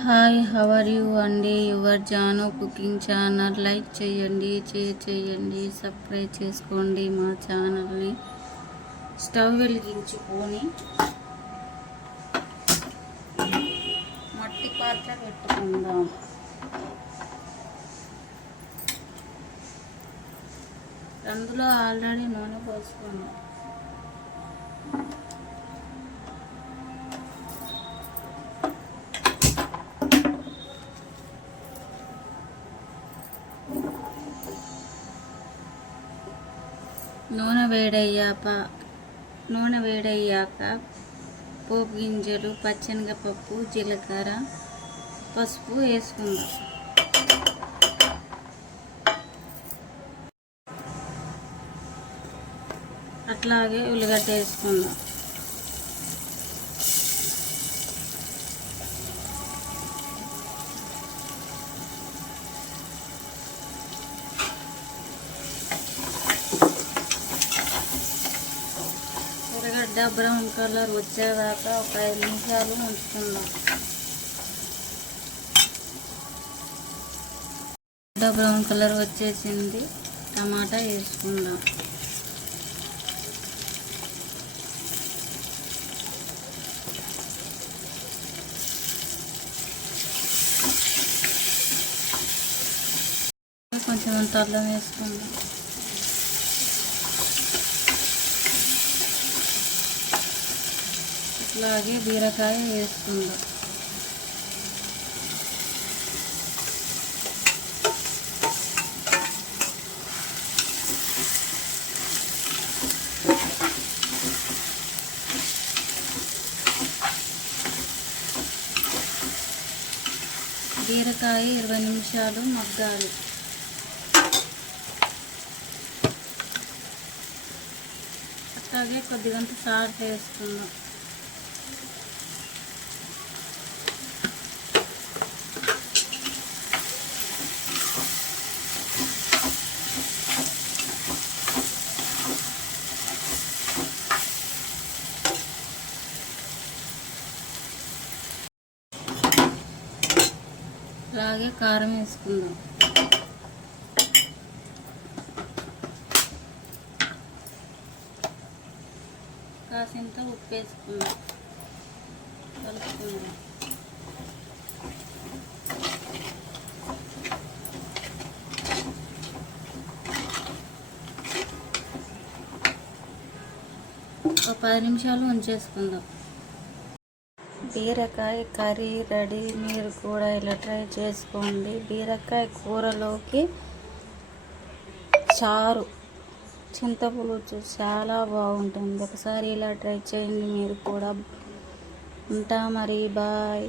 Hi, how are you అండి? Your Janu cooking channel. Like చేయండి, share చేయండి, సబ్స్క్రైబ్ చేసుకోండి మా ఛానల్ని. స్టవ్ వెలిగించుకొని మట్టి పాత్ర పెట్టుకుందాం. అందులో ఆల్రెడీ నూనె పోసుకుందాం. నూనె వేడయ్యాక పోపు గింజలు, పచ్చెనగపప్పు, జీలకర్ర, పసుపు వేసుకుందాం. అట్లాగే ఉల్లిగడ్డ వేసుకుందాం. ఉల్లిగడ్డ బ్రౌన్ కలర్ వచ్చేదాకా ఒక 5 నిమిషాలు ఉంచుకుందాం. బ్రౌన్ కలర్ వచ్చేసింది. టమాటా వేసుకుందాం. కొంచెం అల్లం వేసుకుందాం. ఇట్లాగే బీరకాయ వేసుకుందాం. బీరకాయ 20 నిమిషాలు మగ్గాలి. అట్లాగే కొద్దిగంత సాల్ట్ వేసుకుందాం. అలాగే కారం వేసుకుందాం. కాసింత ఉప్పు వేసుకుందాం. కలుపుకుందాం. ఒక 10 నిమిషాలు ఉంచేసుకుందాం. బీరకాయ కర్రీ రెడీ. మీరు కూడా ఇలా ట్రై చేసుకోండి. బీరకాయ కూరలోకి చారు, చింతపులుసు చాలా బాగుంటుంది. ఒకసారి ఇలా ట్రై చేయండి మీరు కూడా. ఉంటా మరి, బాయ్.